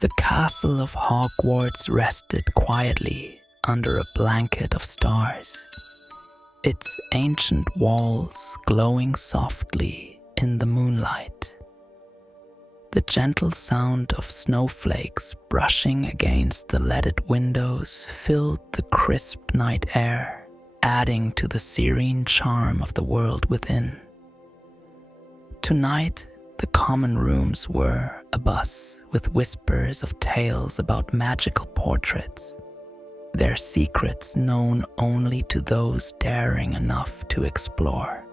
The castle of Hogwarts rested quietly under a blanket of stars, its ancient walls glowing softly in the moonlight. The gentle sound of snowflakes brushing against the leaded windows filled the crisp night air, adding to the serene charm of the world within. Tonight, the common rooms were abuzz with whispers of tales about magical portraits, their secrets known only to those daring enough to explore.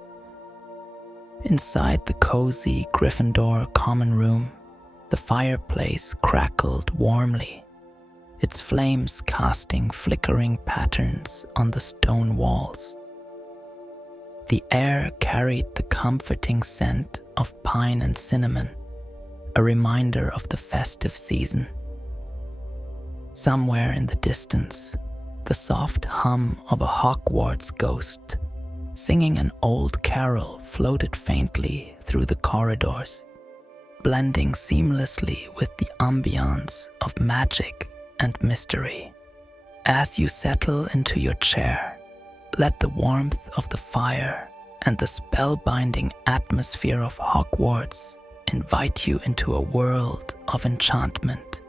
Inside the cozy Gryffindor common room, the fireplace crackled warmly, its flames casting flickering patterns on the stone walls. The air carried the comforting scent of pine and cinnamon, a reminder of the festive season. Somewhere in the distance, the soft hum of a Hogwarts ghost singing an old carol floated faintly through the corridors, blending seamlessly with the ambiance of magic and mystery. As you settle into your chair, let the warmth of the fire and the spellbinding atmosphere of Hogwarts invite you into a world of enchantment.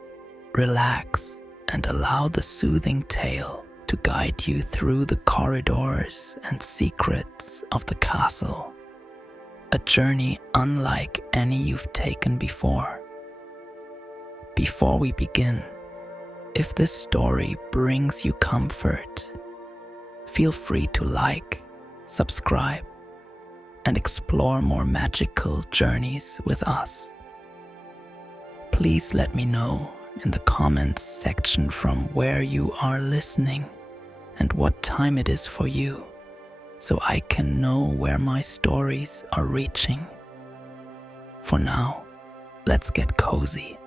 Relax and allow the soothing tale to guide you through the corridors and secrets of the castle. A journey unlike any you've taken before. Before we begin, if this story brings you comfort, feel free to like, subscribe, and explore more magical journeys with us. Please let me know in the comments section from where you are listening and what time it is for you, so I can know where my stories are reaching. For now, let's get cozy.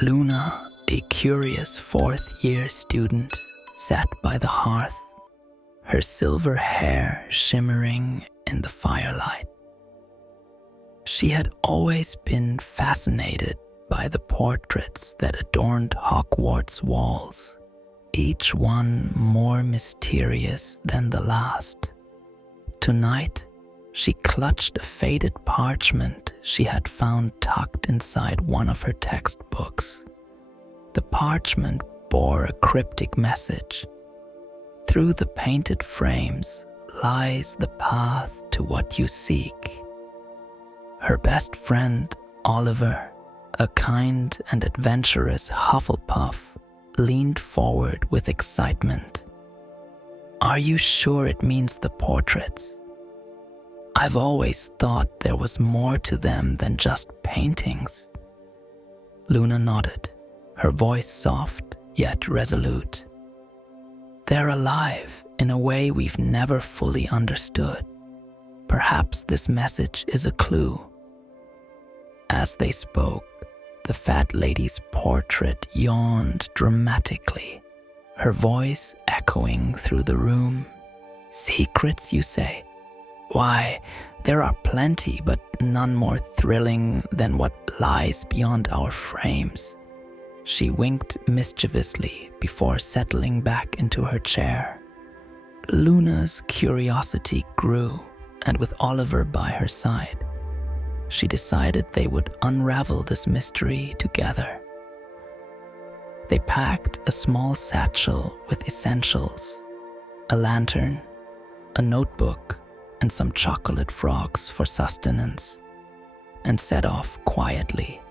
Luna, a curious fourth-year student, sat by the hearth, her silver hair shimmering in the firelight. She had always been fascinated by the portraits that adorned Hogwarts walls, each one more mysterious than the last. Tonight, she clutched a faded parchment she had found tucked inside one of her textbooks. The parchment bore a cryptic message. Through the painted frames lies the path to what you seek. Her best friend, Oliver, a kind and adventurous Hufflepuff, leaned forward with excitement. "Are you sure it means the portraits? I've always thought there was more to them than just paintings." Luna nodded, her voice soft yet resolute. "They're alive in a way we've never fully understood. Perhaps this message is a clue." As they spoke, the fat lady's portrait yawned dramatically, her voice echoing through the room. "Secrets, you say? Why, there are plenty, but none more thrilling than what lies beyond our frames." She winked mischievously before settling back into her chair. Luna's curiosity grew, and with Oliver by her side, she decided they would unravel this mystery together. They packed a small satchel with essentials, a lantern, a notebook, and some chocolate frogs for sustenance, and set off quietly,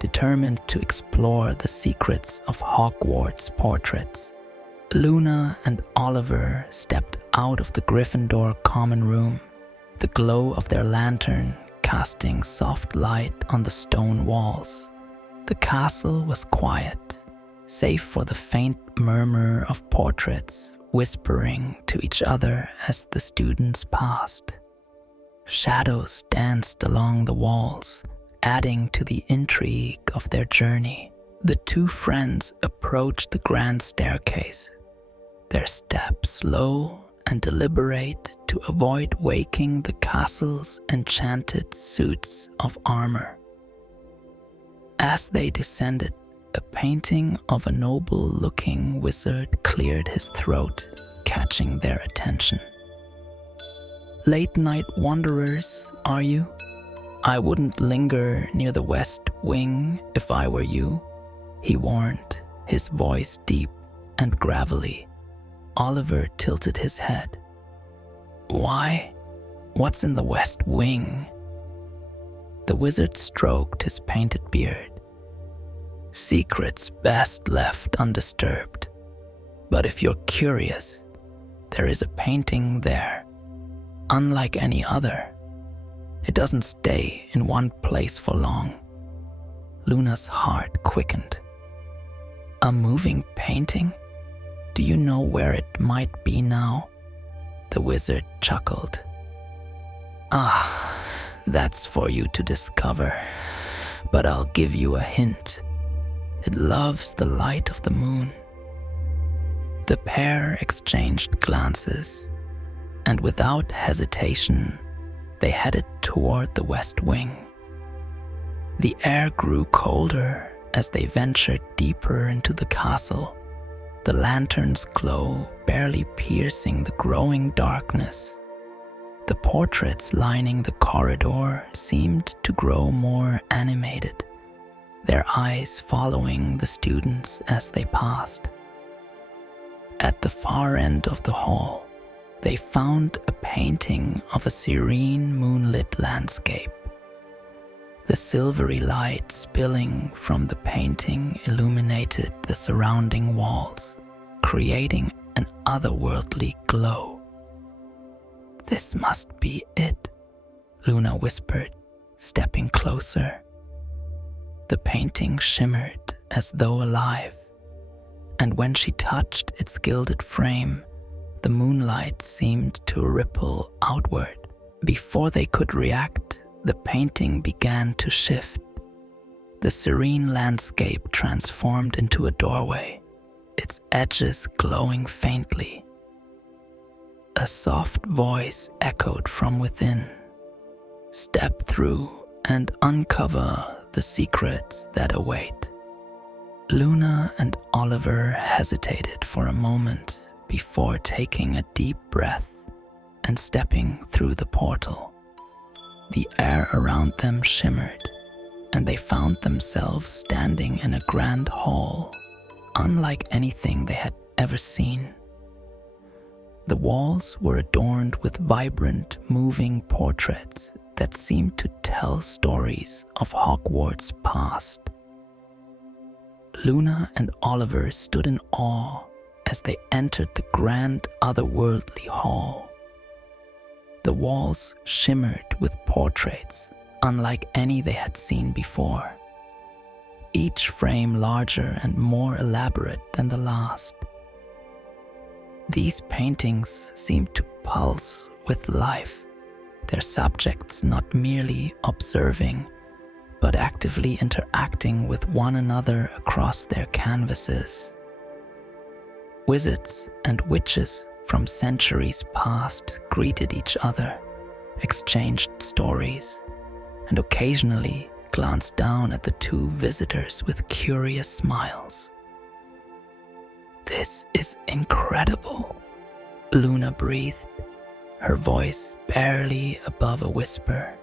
determined to explore the secrets of Hogwarts portraits. Luna and Oliver stepped out of the Gryffindor common room, the glow of their lantern casting soft light on the stone walls. The castle was quiet, save for the faint murmur of portraits whispering to each other as the students passed. Shadows danced along the walls, adding to the intrigue of their journey. The two friends approached the grand staircase, their steps low and deliberate to avoid waking the castle's enchanted suits of armor. As they descended, a painting of a noble-looking wizard cleared his throat, catching their attention. "Late-night wanderers, are you? I wouldn't linger near the west wing if I were you," he warned, his voice deep and gravelly. Oliver tilted his head. "Why? What's in the west wing?" The wizard stroked his painted beard. "Secrets best left undisturbed. But if you're curious, there is a painting there, unlike any other. It doesn't stay in one place for long." Luna's heart quickened. "A moving painting? Do you know where it might be now?" The wizard chuckled. "Ah, that's for you to discover, but I'll give you a hint. It loves the light of the moon." The pair exchanged glances, and without hesitation, they headed toward the west wing. The air grew colder as they ventured deeper into the castle, the lantern's glow barely piercing the growing darkness. The portraits lining the corridor seemed to grow more animated, their eyes following the students as they passed. At the far end of the hall, they found a painting of a serene moonlit landscape. The silvery light spilling from the painting illuminated the surrounding walls, creating an otherworldly glow. "This must be it," Luna whispered, stepping closer. The painting shimmered as though alive, and when she touched its gilded frame, the moonlight seemed to ripple outward. Before they could react, the painting began to shift. The serene landscape transformed into a doorway, its edges glowing faintly. A soft voice echoed from within. "Step through and uncover the secrets that await." Luna and Oliver hesitated for a moment before taking a deep breath and stepping through the portal. The air around them shimmered, and they found themselves standing in a grand hall, unlike anything they had ever seen. The walls were adorned with vibrant, moving portraits that seemed to tell stories of Hogwarts' past. Luna and Oliver stood in awe as they entered the grand otherworldly hall. The walls shimmered with portraits unlike any they had seen before, each frame larger and more elaborate than the last. These paintings seemed to pulse with life, their subjects not merely observing, but actively interacting with one another across their canvases. Wizards and witches from centuries past greeted each other, exchanged stories, and occasionally glanced down at the two visitors with curious smiles. "This is incredible," Luna breathed, her voice barely above a whisper.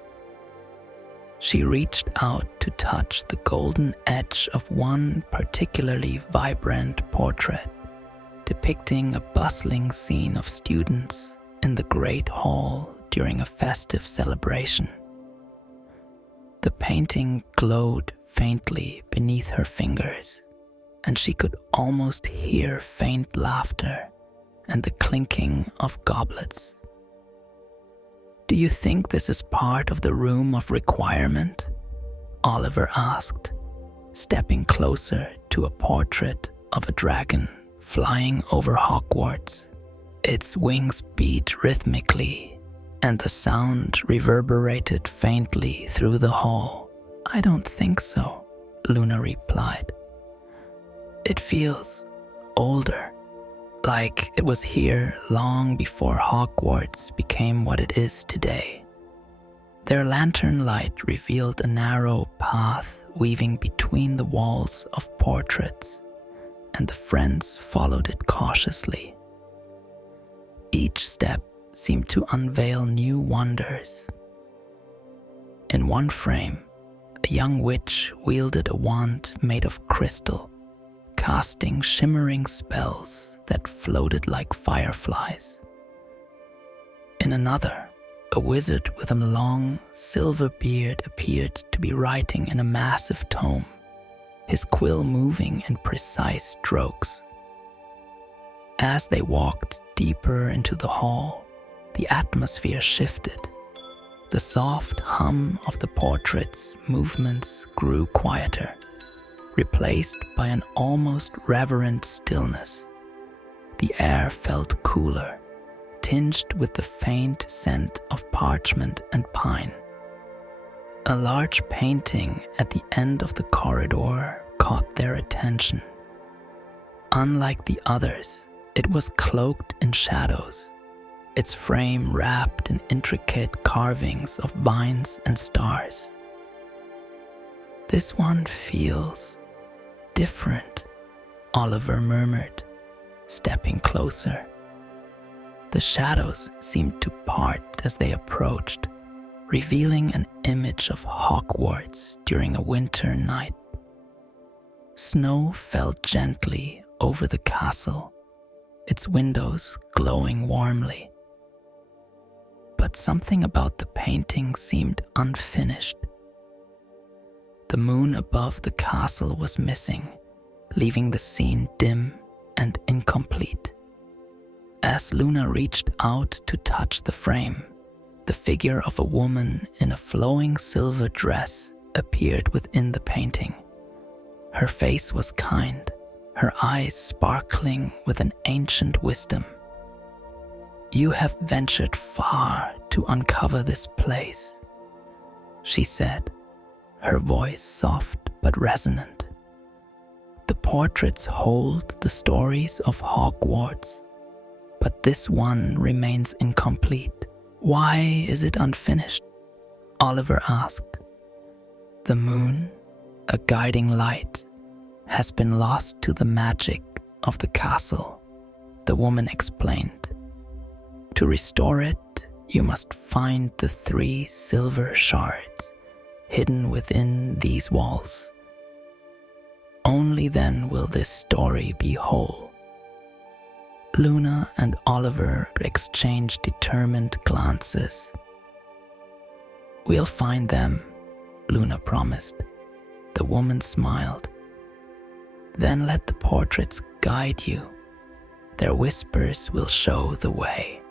She reached out to touch the golden edge of one particularly vibrant portrait, depicting a bustling scene of students in the Great Hall during a festive celebration. The painting glowed faintly beneath her fingers, and she could almost hear faint laughter and the clinking of goblets. "Do you think this is part of the Room of Requirement?" Oliver asked, stepping closer to a portrait of a dragon flying over Hogwarts. Its wings beat rhythmically, and the sound reverberated faintly through the hall. "I don't think so," Luna replied. "It feels older, like it was here long before Hogwarts became what it is today. Their lantern light revealed a narrow path weaving between the walls of portraits, and the friends followed it cautiously. Each step seemed to unveil new wonders. In one frame, a young witch wielded a wand made of crystal, casting shimmering spells that floated like fireflies. In another, a wizard with a long silver beard appeared to be writing in a massive tome, his quill moving in precise strokes. As they walked deeper into the hall, the atmosphere shifted. The soft hum of the portrait's movements grew quieter, replaced by an almost reverent stillness. The air felt cooler, tinged with the faint scent of parchment and pine. A large painting at the end of the corridor caught their attention. Unlike the others, it was cloaked in shadows, its frame wrapped in intricate carvings of vines and stars. "This one feels different," Oliver murmured, stepping closer. The shadows seemed to part as they approached, revealing an image of Hogwarts during a winter night. Snow fell gently over the castle, its windows glowing warmly. But something about the painting seemed unfinished. The moon above the castle was missing, leaving the scene dim and incomplete. As Luna reached out to touch the frame, the figure of a woman in a flowing silver dress appeared within the painting. Her face was kind, her eyes sparkling with an ancient wisdom. "You have ventured far to uncover this place," she said, her voice soft but resonant. "The portraits hold the stories of Hogwarts, but this one remains incomplete. Why is it unfinished?" Oliver asked. "The moon, a guiding light, has been lost to the magic of the castle," the woman explained. "To restore it, you must find the 3 silver shards hidden within these walls. Only then will this story be whole." Luna and Oliver exchanged determined glances. "We'll find them," Luna promised. The woman smiled. "Then let the portraits guide you. Their whispers will show the way."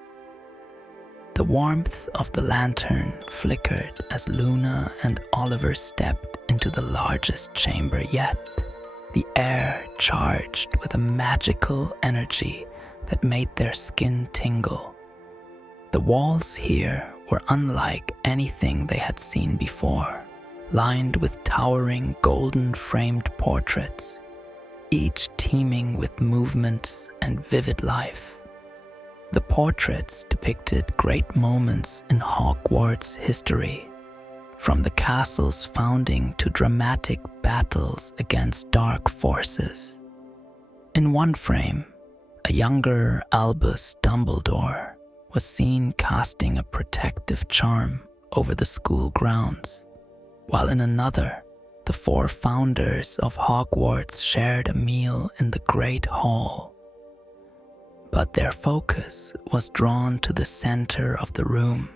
The warmth of the lantern flickered as Luna and Oliver stepped into the largest chamber yet, the air charged with a magical energy that made their skin tingle. The walls here were unlike anything they had seen before, lined with towering golden-framed portraits, each teeming with movement and vivid life. The portraits depicted great moments in Hogwarts history, from the castle's founding to dramatic battles against dark forces. In one frame, a younger Albus Dumbledore was seen casting a protective charm over the school grounds, while in another, the 4 founders of Hogwarts shared a meal in the Great Hall. But their focus was drawn to the center of the room,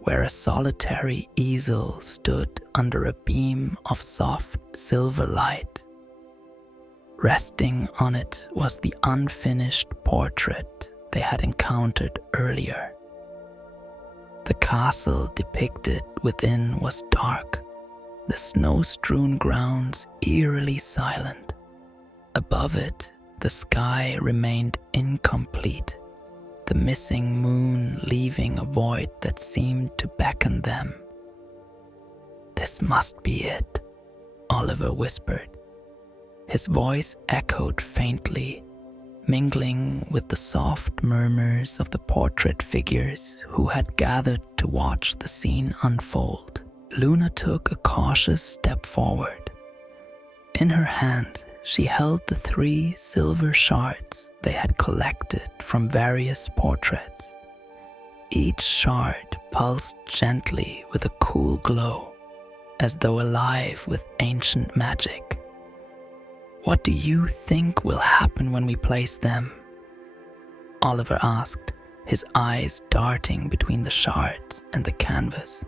where a solitary easel stood under a beam of soft silver light. Resting on it was the unfinished portrait they had encountered earlier. The castle depicted within was dark, the snow-strewn grounds eerily silent. Above it, the sky remained incomplete, the missing moon leaving a void that seemed to beckon them. "This must be it," Oliver whispered. His voice echoed faintly, mingling with the soft murmurs of the portrait figures who had gathered to watch the scene unfold. Luna took a cautious step forward. In her hand, she held the 3 silver shards they had collected from various portraits. Each shard pulsed gently with a cool glow, as though alive with ancient magic. "What do you think will happen when we place them?" Oliver asked, his eyes darting between the shards and the canvas.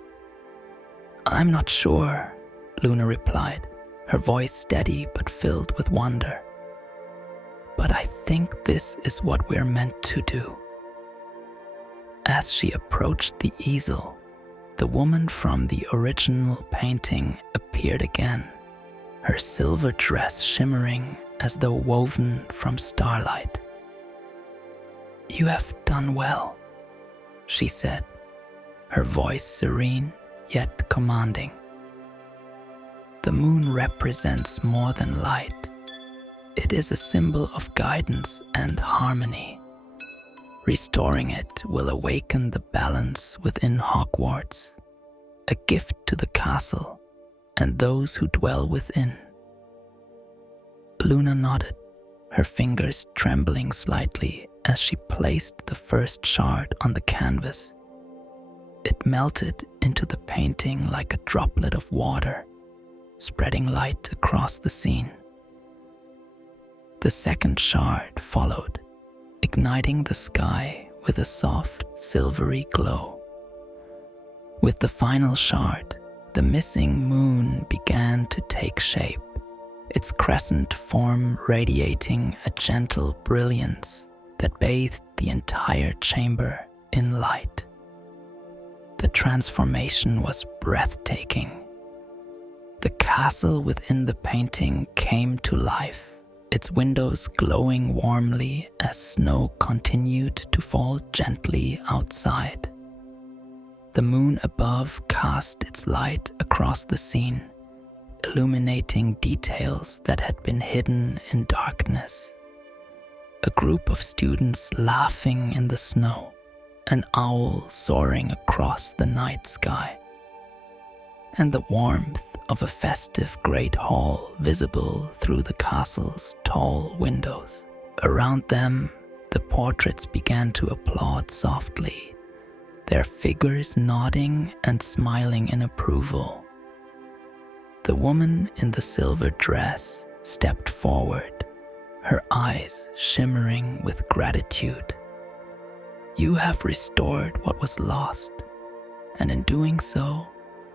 "I'm not sure," Luna replied, her voice steady but filled with wonder. "But I think this is what we're meant to do." As she approached the easel, the woman from the original painting appeared again, her silver dress shimmering as though woven from starlight. "You have done well," she said, her voice serene yet commanding. "The moon represents more than light. It is a symbol of guidance and harmony. Restoring it will awaken the balance within Hogwarts, a gift to the castle and those who dwell within." Luna nodded, her fingers trembling slightly as she placed the first shard on the canvas. It melted into the painting like a droplet of water, spreading light across the scene. The second shard followed, igniting the sky with a soft, silvery glow. With the final shard, the missing moon began to take shape, its crescent form radiating a gentle brilliance that bathed the entire chamber in light. The transformation was breathtaking. The castle within the painting came to life, its windows glowing warmly as snow continued to fall gently outside. The moon above cast its light across the scene, illuminating details that had been hidden in darkness. A group of students laughing in the snow, an owl soaring across the night sky, and the warmth of a festive great hall visible through the castle's tall windows. Around them, the portraits began to applaud softly, their figures nodding and smiling in approval. The woman in the silver dress stepped forward, her eyes shimmering with gratitude. "You have restored what was lost, and in doing so,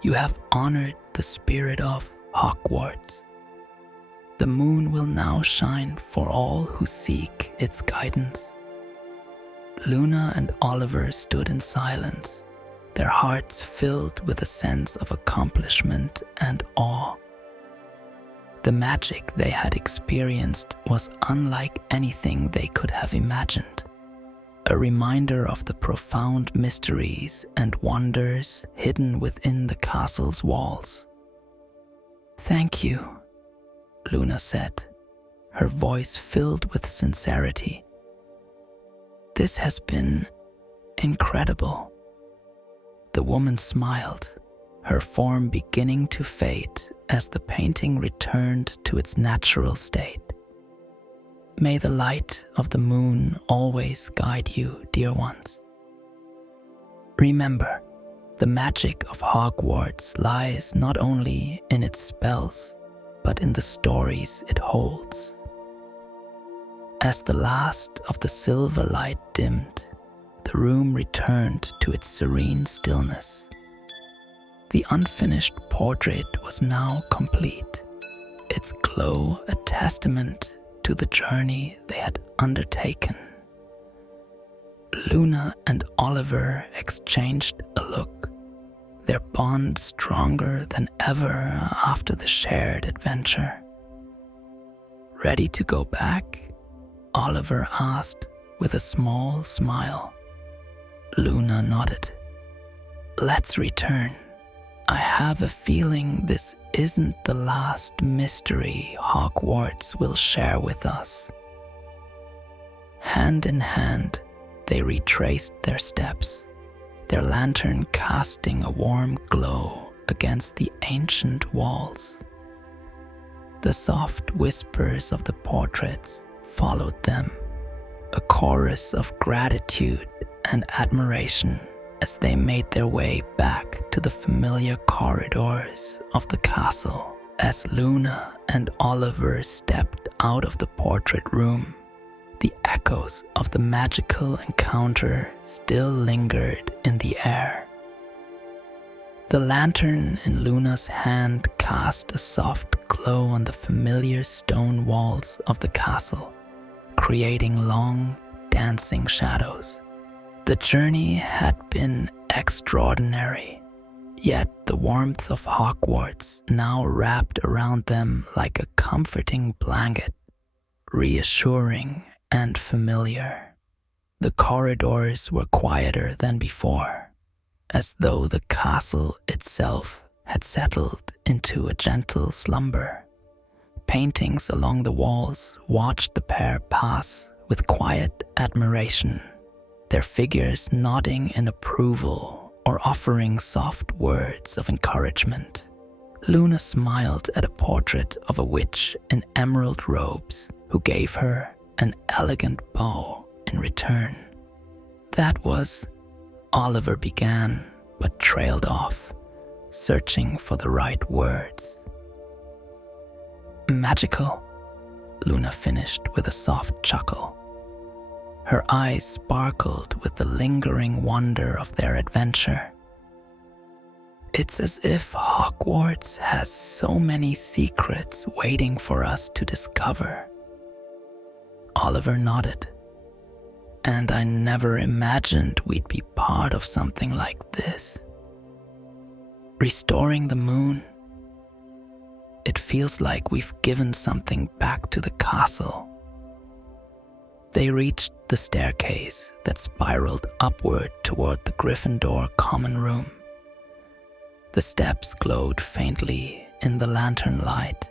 you have honored the spirit of Hogwarts. The moon will now shine for all who seek its guidance." Luna and Oliver stood in silence, their hearts filled with a sense of accomplishment and awe. The magic they had experienced was unlike anything they could have imagined, a reminder of the profound mysteries and wonders hidden within the castle's walls. "Thank you," Luna said, her voice filled with sincerity. "This has been incredible." The woman smiled, her form beginning to fade as the painting returned to its natural state. "May the light of the moon always guide you, dear ones. Remember, the magic of Hogwarts lies not only in its spells, but in the stories it holds." As the last of the silver light dimmed, the room returned to its serene stillness. The unfinished portrait was now complete, its glow a testament to the journey they had undertaken. Luna and Oliver exchanged a look, their bond stronger than ever after the shared adventure. "Ready to go back?" Oliver asked with a small smile. Luna nodded. "Let's return. I have a feeling this isn't the last mystery Hogwarts will share with us." Hand in hand, they retraced their steps, their lantern casting a warm glow against the ancient walls. The soft whispers of the portraits followed them, a chorus of gratitude and admiration as they made their way back to the familiar corridors of the castle. As Luna and Oliver stepped out of the portrait room, the echoes of the magical encounter still lingered in the air. The lantern in Luna's hand cast a soft glow on the familiar stone walls of the castle, creating long, dancing shadows. The journey had been extraordinary, yet the warmth of Hogwarts now wrapped around them like a comforting blanket, reassuring and familiar. The corridors were quieter than before, as though the castle itself had settled into a gentle slumber. Paintings along the walls watched the pair pass with quiet admiration, their figures nodding in approval or offering soft words of encouragement. Luna smiled at a portrait of a witch in emerald robes who gave her an elegant bow in return. That was, Oliver began, but trailed off, searching for the right words. Magical, Luna finished with a soft chuckle. Her eyes sparkled with the lingering wonder of their adventure. It's as if Hogwarts has so many secrets waiting for us to discover. Oliver nodded. And I never imagined we'd be part of something like this. Restoring the moon. It feels like we've given something back to the castle. They reached the staircase that spiraled upward toward the Gryffindor common room. The steps glowed faintly in the lantern light,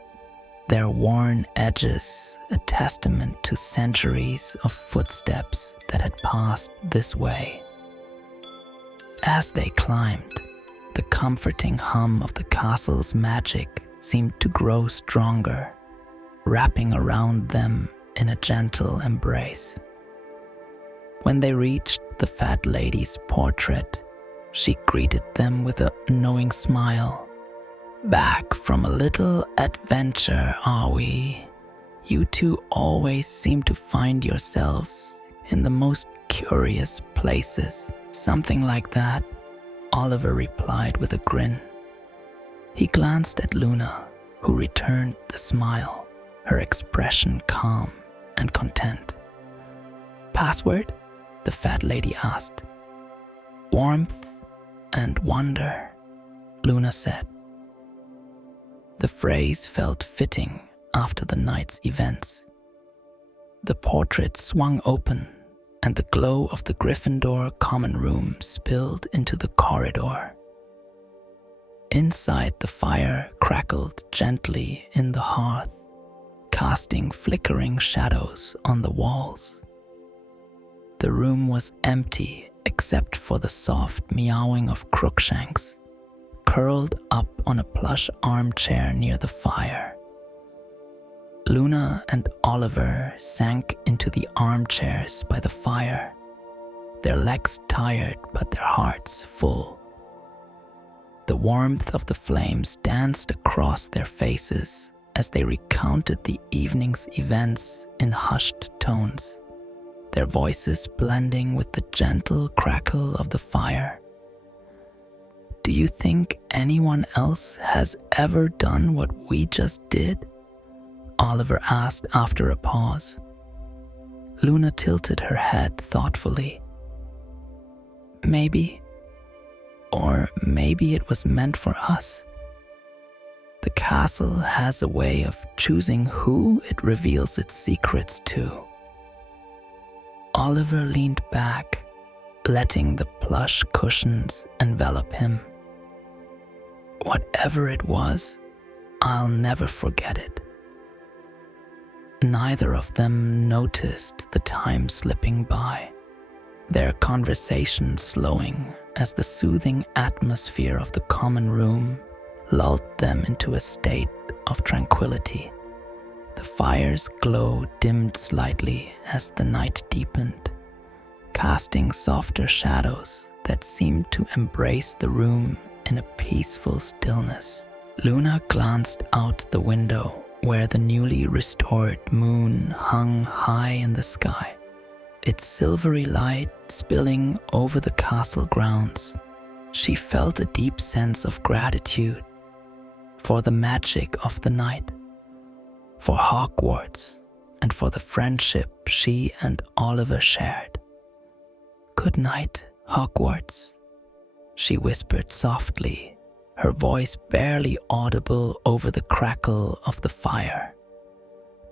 their worn edges a testament to centuries of footsteps that had passed this way. As they climbed, the comforting hum of the castle's magic seemed to grow stronger, wrapping around them in a gentle embrace. When they reached the fat lady's portrait, she greeted them with a knowing smile. Back from a little adventure, are we? You two always seem to find yourselves in the most curious places. Something like that, Oliver replied with a grin. He glanced at Luna, who returned the smile, her expression calm and content. Password? The fat lady asked. Warmth and wonder, Luna said. The phrase felt fitting after the night's events. The portrait swung open, and the glow of the Gryffindor common room spilled into the corridor. Inside, the fire crackled gently in the hearth, casting flickering shadows on the walls. The room was empty except for the soft meowing of Crookshanks, curled up on a plush armchair near the fire. Luna and Oliver sank into the armchairs by the fire, their legs tired but their hearts full. The warmth of the flames danced across their faces as they recounted the evening's events in hushed tones, their voices blending with the gentle crackle of the fire. Do you think anyone else has ever done what we just did? Oliver asked after a pause. Luna tilted her head thoughtfully. Maybe, or maybe it was meant for us. The castle has a way of choosing who it reveals its secrets to. Oliver leaned back, letting the plush cushions envelop him. Whatever it was, I'll never forget it. Neither of them noticed the time slipping by, their conversation slowing as the soothing atmosphere of the common room lulled them into a state of tranquility. The fire's glow dimmed slightly as the night deepened, casting softer shadows that seemed to embrace the room in a peaceful stillness. Luna glanced out the window where the newly restored moon hung high in the sky, its silvery light spilling over the castle grounds. She felt a deep sense of gratitude for the magic of the night, for Hogwarts, and for the friendship she and Oliver shared. "Good night, Hogwarts," she whispered softly, her voice barely audible over the crackle of the fire.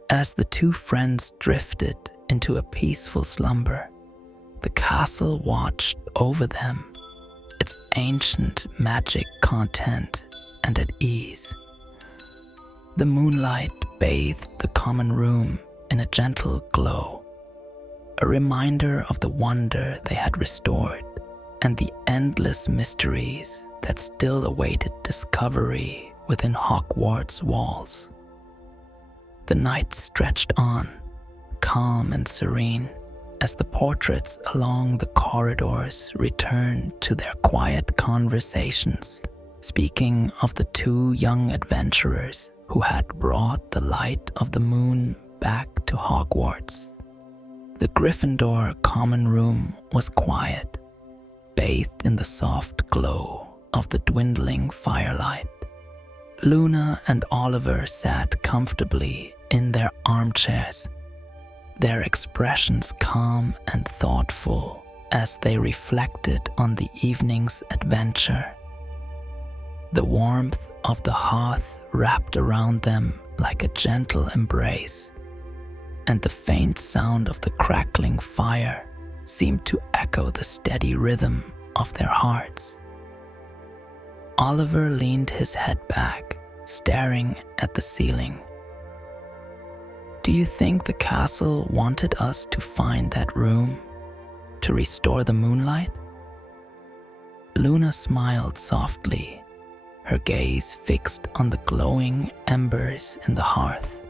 As the two friends drifted into a peaceful slumber, the castle watched over them, its ancient magic content and at ease. The moonlight bathed the common room in a gentle glow, a reminder of the wonder they had restored and the endless mysteries that still awaited discovery within Hogwarts' walls. The night stretched on, calm and serene, as the portraits along the corridors returned to their quiet conversations, speaking of the two young adventurers who had brought the light of the moon back to Hogwarts. The Gryffindor common room was quiet, bathed in the soft glow of the dwindling firelight. Luna and Oliver sat comfortably in their armchairs, their expressions calm and thoughtful as they reflected on the evening's adventure. The warmth of the hearth wrapped around them like a gentle embrace, and the faint sound of the crackling fire seemed to echo the steady rhythm of their hearts. Oliver leaned his head back, staring at the ceiling. "Do you think the castle wanted us to find that room, to restore the moonlight?" Luna smiled softly, her gaze fixed on the glowing embers in the hearth.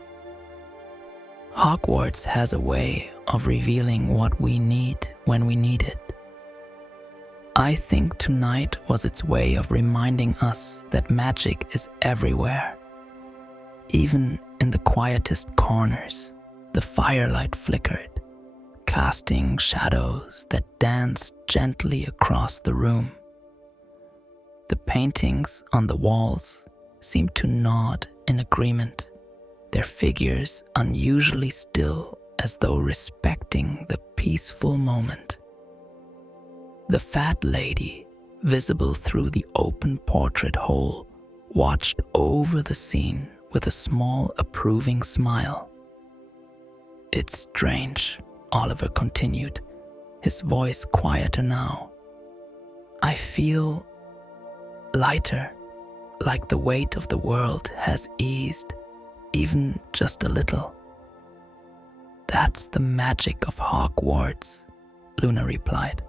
"Hogwarts has a way of revealing what we need when we need it. I think tonight was its way of reminding us that magic is everywhere. Even in the quietest corners, the firelight flickered, casting shadows that danced gently across the room. The paintings on the walls seemed to nod in agreement, their figures unusually still as though respecting the peaceful moment. The fat lady, visible through the open portrait hole, watched over the scene with a small approving smile. "It's strange," Oliver continued, his voice quieter now. "I feel lighter, like the weight of the world has eased, even just a little." "That's the magic of Hogwarts," Luna replied.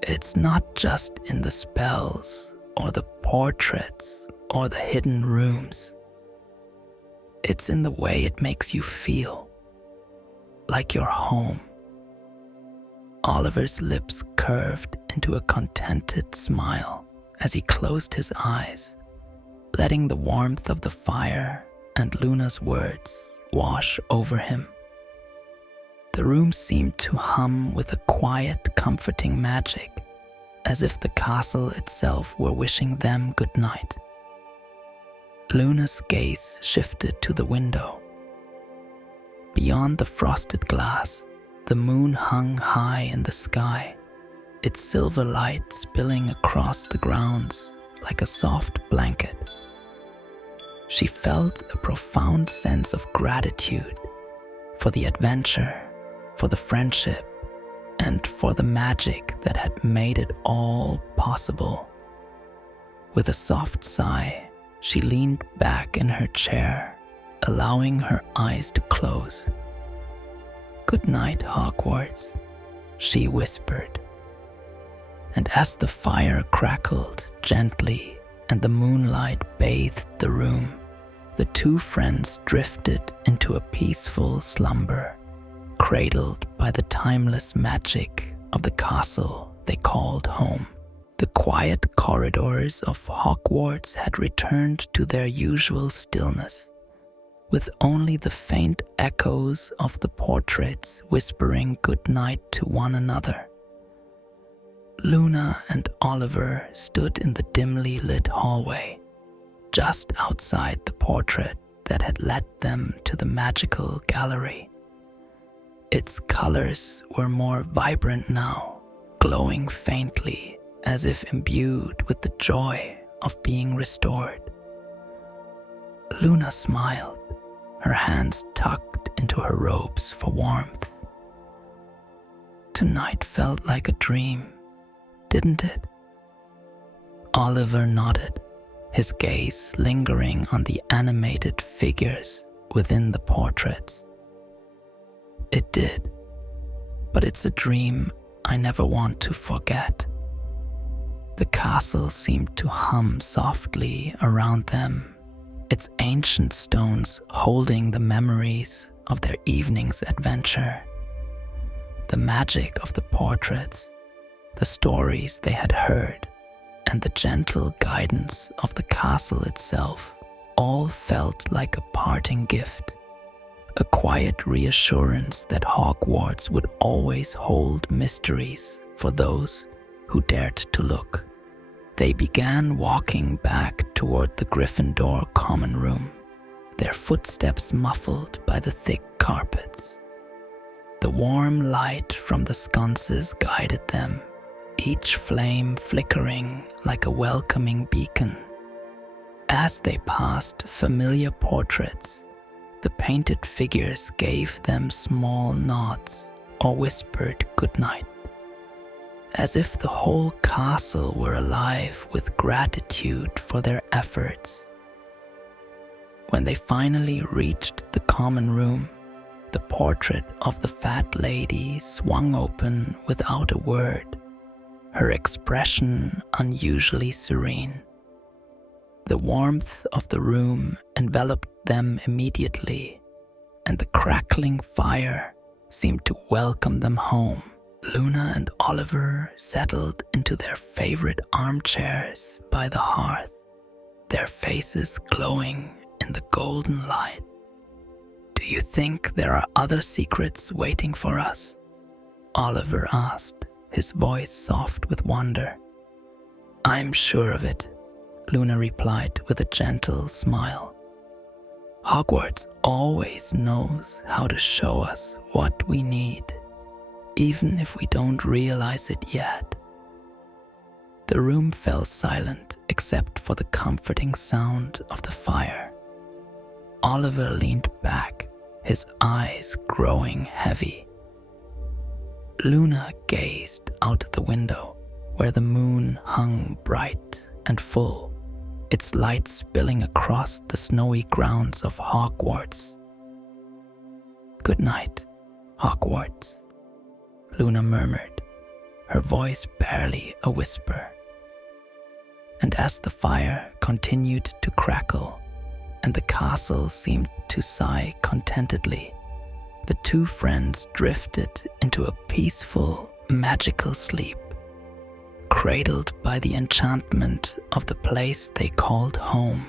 "It's not just in the spells or the portraits or the hidden rooms. It's in the way it makes you feel, like you're home." Oliver's lips curved into a contented smile as he closed his eyes, letting the warmth of the fire and Luna's words wash over him. The room seemed to hum with a quiet, comforting magic, as if the castle itself were wishing them good night. Luna's gaze shifted to the window. Beyond the frosted glass, the moon hung high in the sky, its silver light spilling across the grounds like a soft blanket. She felt a profound sense of gratitude for the adventure, for the friendship, and for the magic that had made it all possible. With a soft sigh, she leaned back in her chair, allowing her eyes to close. "Good night, Hogwarts," she whispered. And as the fire crackled gently and the moonlight bathed the room, the two friends drifted into a peaceful slumber, cradled by the timeless magic of the castle they called home. The quiet corridors of Hogwarts had returned to their usual stillness, with only the faint echoes of the portraits whispering good night to one another. Luna and Oliver stood in the dimly lit hallway, just outside the portrait that had led them to the magical gallery. Its colors were more vibrant now, glowing faintly as if imbued with the joy of being restored. Luna smiled, her hands tucked into her robes for warmth. "Tonight felt like a dream, didn't it?" Oliver nodded, his gaze lingering on the animated figures within the portraits. "It did, but it's a dream I never want to forget." The castle seemed to hum softly around them, its ancient stones holding the memories of their evening's adventure. The magic of the portraits, the stories they had heard, and the gentle guidance of the castle itself all felt like a parting gift, a quiet reassurance that Hogwarts would always hold mysteries for those who dared to look. They began walking back toward the Gryffindor common room, their footsteps muffled by the thick carpets. The warm light from the sconces guided them, each flame flickering like a welcoming beacon. As they passed familiar portraits, the painted figures gave them small nods or whispered goodnight, as if the whole castle were alive with gratitude for their efforts. When they finally reached the common room, the portrait of the fat lady swung open without a word, her expression unusually serene. The warmth of the room enveloped them immediately, and the crackling fire seemed to welcome them home. Luna and Oliver settled into their favorite armchairs by the hearth, their faces glowing in the golden light. "Do you think there are other secrets waiting for us?" Oliver asked, his voice soft with wonder. "I'm sure of it," Luna replied with a gentle smile. "Hogwarts always knows how to show us what we need, even if we don't realize it yet." The room fell silent except for the comforting sound of the fire. Oliver leaned back, his eyes growing heavy. Luna gazed out the window, where the moon hung bright and full, its light spilling across the snowy grounds of Hogwarts. "Good night, Hogwarts," Luna murmured, her voice barely a whisper. And as the fire continued to crackle and the castle seemed to sigh contentedly, the two friends drifted into a peaceful, magical sleep, cradled by the enchantment of the place they called home.